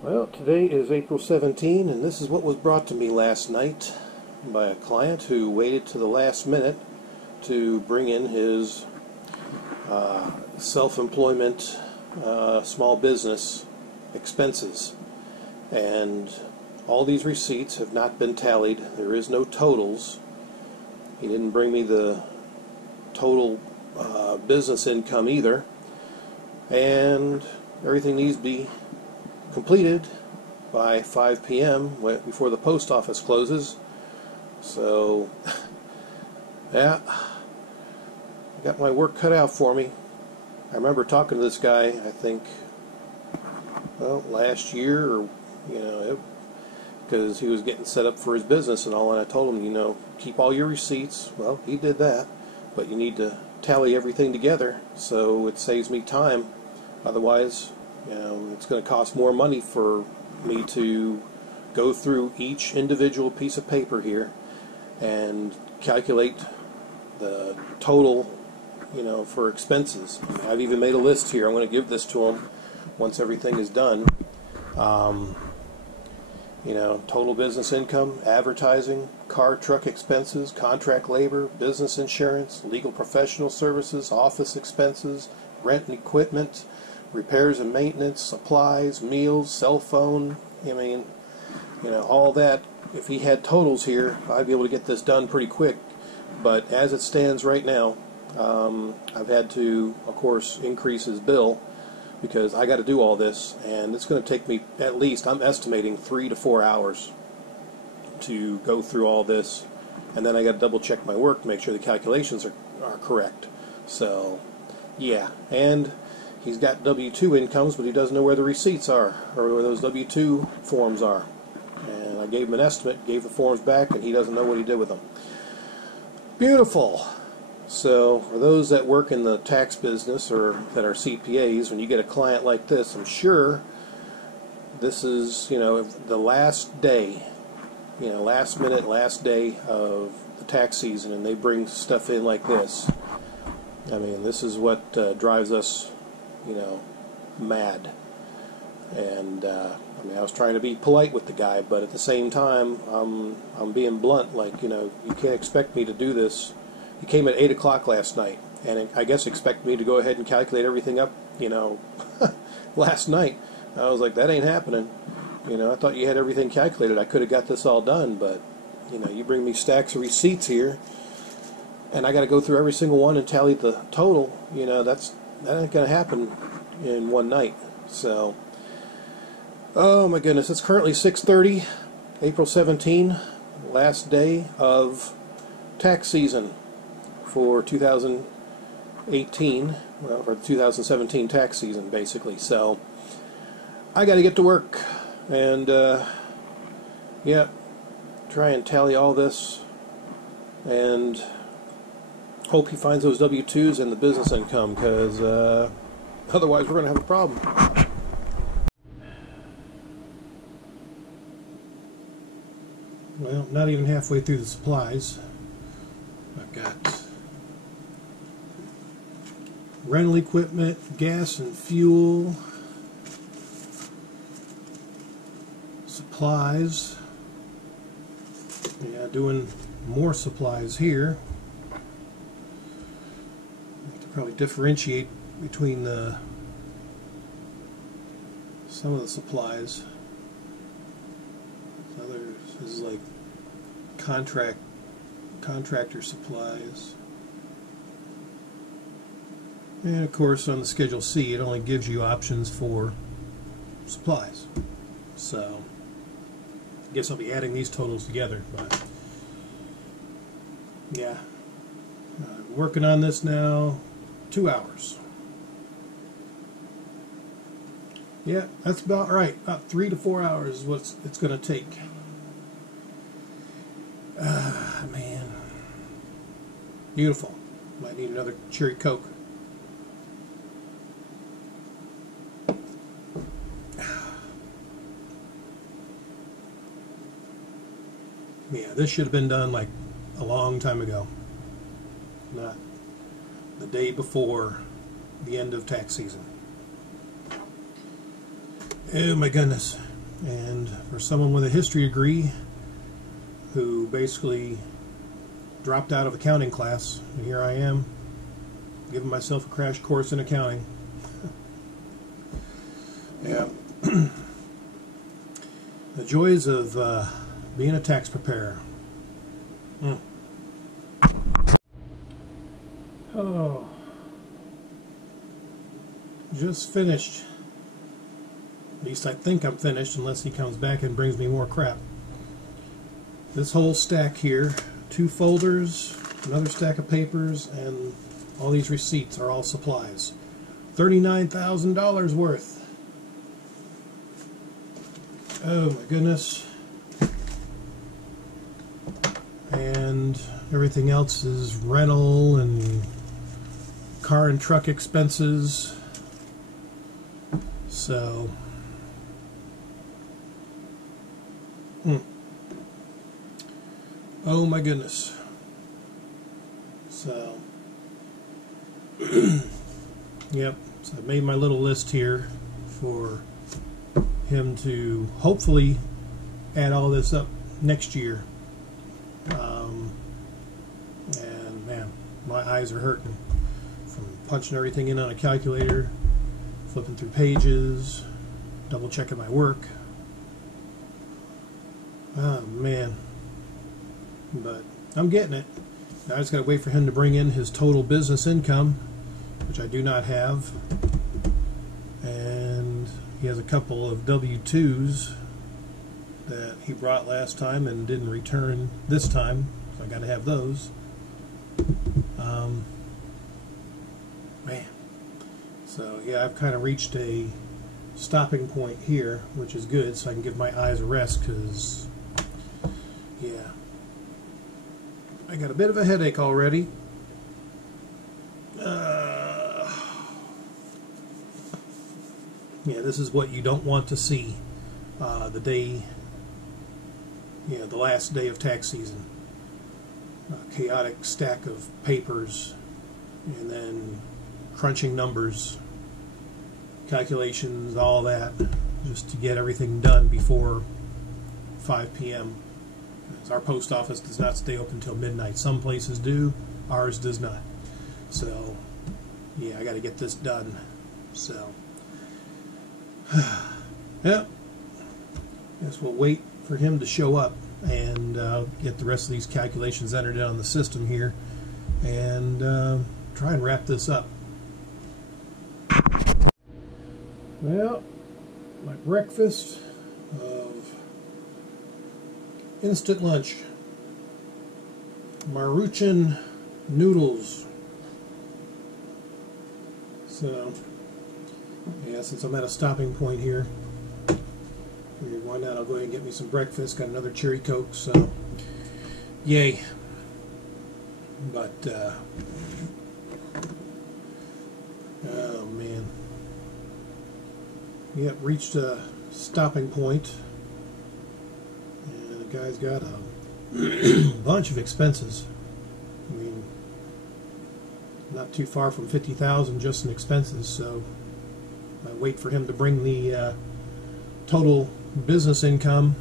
Well, today is April 17, and this is what was brought to me last night by a client who waited to the last minute to bring in his self-employment small business expenses. And all these receipts have not been tallied. There is no totals. He didn't bring me the total business income either. And everything needs to be completed by 5 p.m. before the post office closes. So, yeah, I got my work cut out for me. I remember talking to this guy, I think, well, last year, or, because he was getting set up for his business and all, and I told him, keep all your receipts. Well, he did that, but you need to tally everything together so it saves me time. Otherwise, it's going to cost more money for me to go through each individual piece of paper here and calculate the total, for expenses. I've even made a list here. I'm going to give this to him once everything is done. Total business income, advertising, car, truck expenses, contract labor, business insurance, legal professional services, office expenses, rent and equipment, repairs and maintenance, supplies, meals, cell phone. All that. If he had totals here, I'd be able to get this done pretty quick. But as it stands right now, I've had to, of course, increase his bill because I got to do all this, and it's going to take me at least, I'm estimating, 3 to 4 hours to go through all this, and then I got to double check my work to make sure the calculations are correct. So, yeah, and he's got W-2 incomes, but he doesn't know where the receipts are, or where those W-2 forms are. And I gave him an estimate, gave the forms back, and he doesn't know what he did with them. Beautiful. So, for those that work in the tax business or that are CPAs, when you get a client like this, I'm sure this is, the last day, last minute, last day of the tax season, and they bring stuff in like this. This is what drives us, mad. And I was trying to be polite with the guy, but at the same time, I'm being blunt. Like, you can't expect me to do this. He came at 8 o'clock last night, and I guess expected me to go ahead and calculate everything up, last night. I was like, that ain't happening. I thought you had everything calculated. I could have got this all done, but, you bring me stacks of receipts here, and I got to go through every single one and tally the total. That ain't going to happen in one night. So, oh my goodness, it's currently 6:30, April 17, last day of tax season for 2018, well, for the 2017 tax season, basically. So, I got to get to work and, try and tally all this and hope he finds those W-2s and the business income, because otherwise we're going to have a problem. Well, not even halfway through the supplies. I've got rental equipment, gas and fuel, supplies. Yeah, doing more supplies here. I have to probably differentiate between some of the supplies. This is like contractor supplies. And of course, on the Schedule C, it only gives you options for supplies. So, I guess I'll be adding these totals together. But yeah, working on this now, 2 hours. Yeah, that's about right. About 3 to 4 hours is what it's going to take. Man. Beautiful. Might need another cherry Coke. Yeah, this should have been done like a long time ago. Not the day before the end of tax season. Oh my goodness. And for someone with a history degree who basically dropped out of accounting class, and here I am giving myself a crash course in accounting. Yeah. The joys of being a tax preparer. Oh, just finished. At least I think I'm finished, unless he comes back and brings me more crap. This whole stack here, 2 folders, another stack of papers, and all these receipts are all supplies. $39,000 worth. Oh my goodness. And everything else is rental and car and truck expenses. So oh my goodness. So yep, so I made my little list here for him to hopefully add all this up next year. And man, my eyes are hurting from punching everything in on a calculator, flipping through pages, double checking my work. Oh man, but I'm getting it. Now I just got to wait for him to bring in his total business income, which I do not have, and he has a couple of W-2s that he brought last time and didn't return this time, so I got to have those. Man, so yeah, I've kind of reached a stopping point here, which is good, so I can give my eyes a rest, because yeah, I got a bit of a headache already. Yeah, this is what you don't want to see the day, the last day of tax season. A chaotic stack of papers, and then crunching numbers, calculations, all that, just to get everything done before 5 p.m. Our post office does not stay open until midnight. Some places do, ours does not. So, yeah, I got to get this done. So, yeah, guess we'll wait for him to show up and get the rest of these calculations entered in on the system here, and try and wrap this up. Well, my breakfast of instant lunch, Maruchan noodles. So, yeah, since I'm at a stopping point here, figured why not, I'll go ahead and get me some breakfast. Got another cherry Coke, so yay. But oh man, yep, reached a stopping point, and the guy's got a bunch of expenses. I mean, not too far from 50,000 just in expenses. So I wait for him to bring the total business income.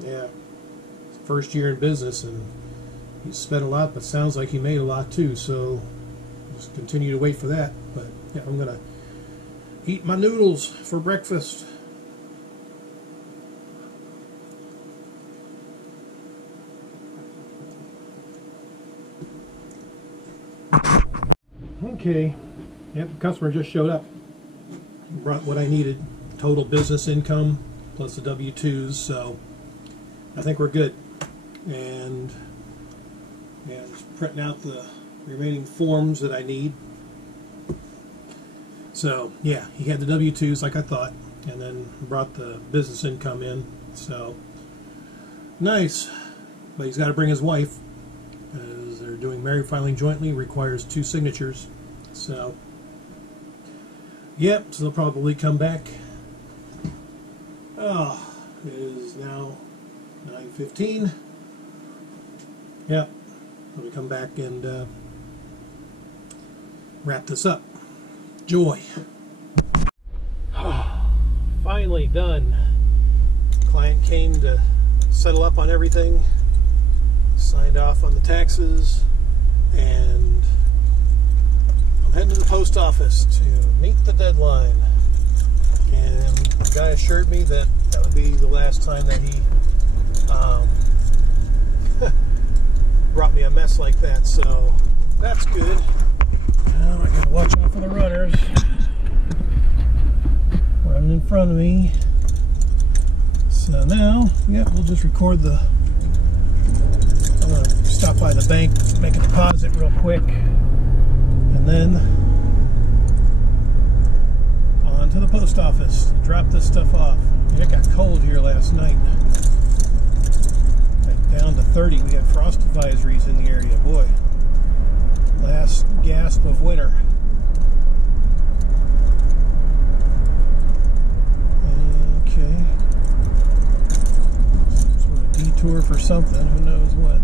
Yeah, first year in business, and he spent a lot, but sounds like he made a lot too. So just continue to wait for that. But yeah, I'm gonna eat my noodles for breakfast. Okay, yep, the customer just showed up. Brought what I needed, total business income plus the W-2s, so I think we're good. And yeah, just printing out the remaining forms that I need. So yeah, he had the W-2s like I thought, and then brought the business income in, so nice. But he's got to bring his wife, as they're doing marriage filing jointly, requires 2 signatures. So yep, so they'll probably come back. Oh, it is now 9:15. Yep, they'll come back and wrap this up. Joy. finally done. Client came to settle up on everything, signed off on the taxes, and I'm heading to the post office to meet the deadline. And the guy assured me that that would be the last time that he brought me a mess like that, so that's good. Now I gotta watch out for the runners running in front of me. So now, yeah, we'll just record the. I'm gonna stop by the bank, make a deposit real quick, and then on to the post office. Drop this stuff off. It got cold here last night. Like down to 30. We had frost advisories in the area. Boy, last gasp of winter. Okay. Some sort of detour for something. Who knows what.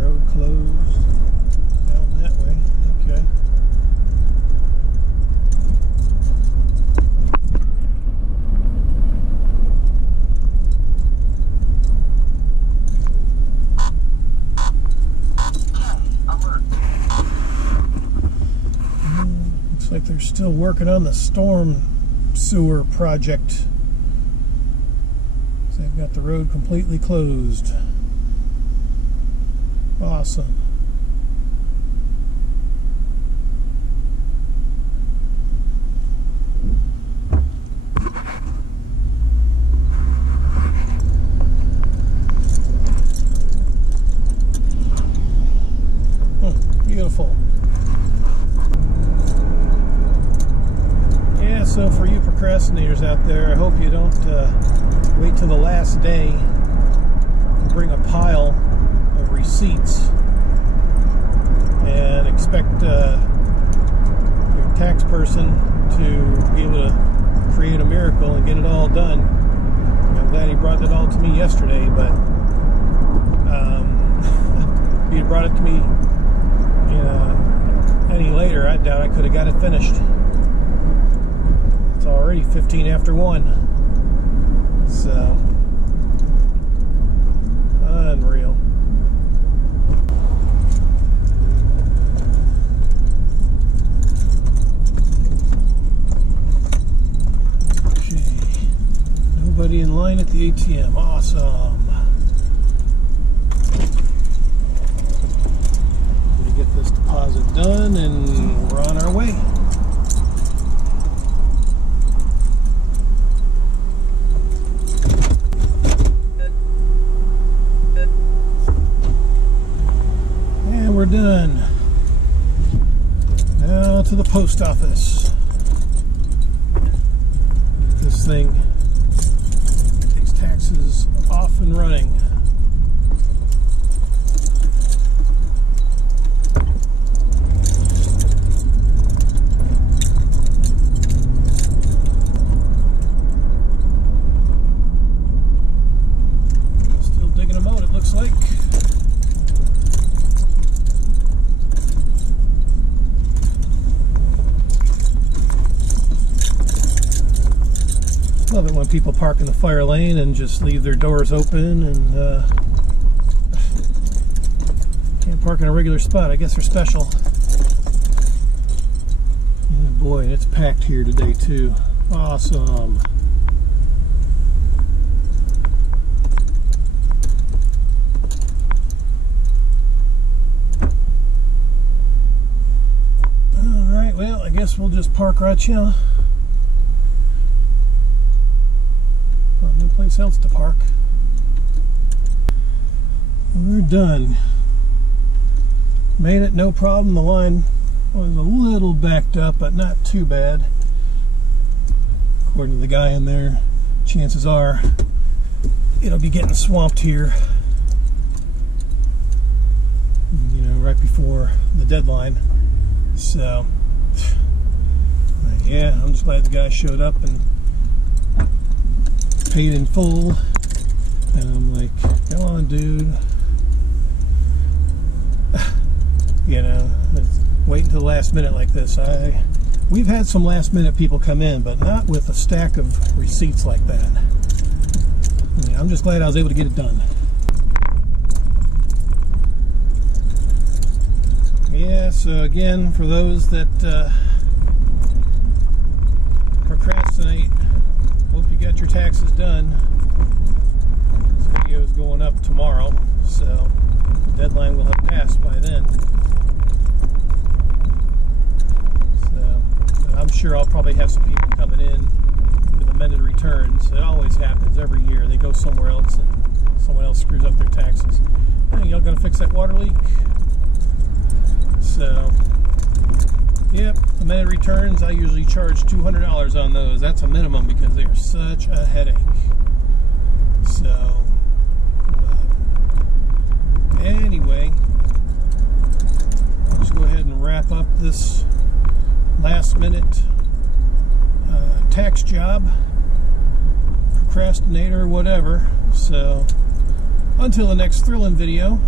Road closed. Down that way. Okay. Looks like they're still working on the storm sewer project. So they've got the road completely closed. Awesome. Beautiful. Yeah, so for you procrastinators out there, I hope you don't wait till the last day to bring a pile of receipts and expect your tax person to be able to create a miracle and get it all done. I'm glad he brought it all to me yesterday, but if he had brought it to me any later, I doubt I could have got it finished. It's already 15 after 1. So, unreal. Okay. Nobody in line at the ATM. Awesome. Get this deposit done and we're on our way. And we're done. Now to the post office. Get this thing, get these taxes off and running. Like love it when people park in the fire lane and just leave their doors open and can't park in a regular spot. I guess they're special. And boy, it's packed here today too. Awesome. Well, I guess we'll just park right here. Well, no place else to park. We're done. Made it, no problem. The line was a little backed up, but not too bad. According to the guy in there, chances are it'll be getting swamped here, you know, right before the deadline. So yeah, I'm just glad the guy showed up and paid in full. And I'm like, come on, dude. You know, wait until the last minute like this. We've had some last minute people come in, but not with a stack of receipts like that. I mean, I'm just glad I was able to get it done. Yeah, so again, for those that procrastinate, hope you got your taxes done. This video is going up tomorrow, so the deadline will have passed by then. So I'm sure I'll probably have some people coming in with amended returns. It always happens every year. They go somewhere else and someone else screws up their taxes. Hey, y'all gonna fix that water leak? So, yep, amended returns, I usually charge $200 on those. That's a minimum because they are such a headache. So, anyway, let's go ahead and wrap up this last minute tax job, procrastinator, whatever. So, until the next thrilling video,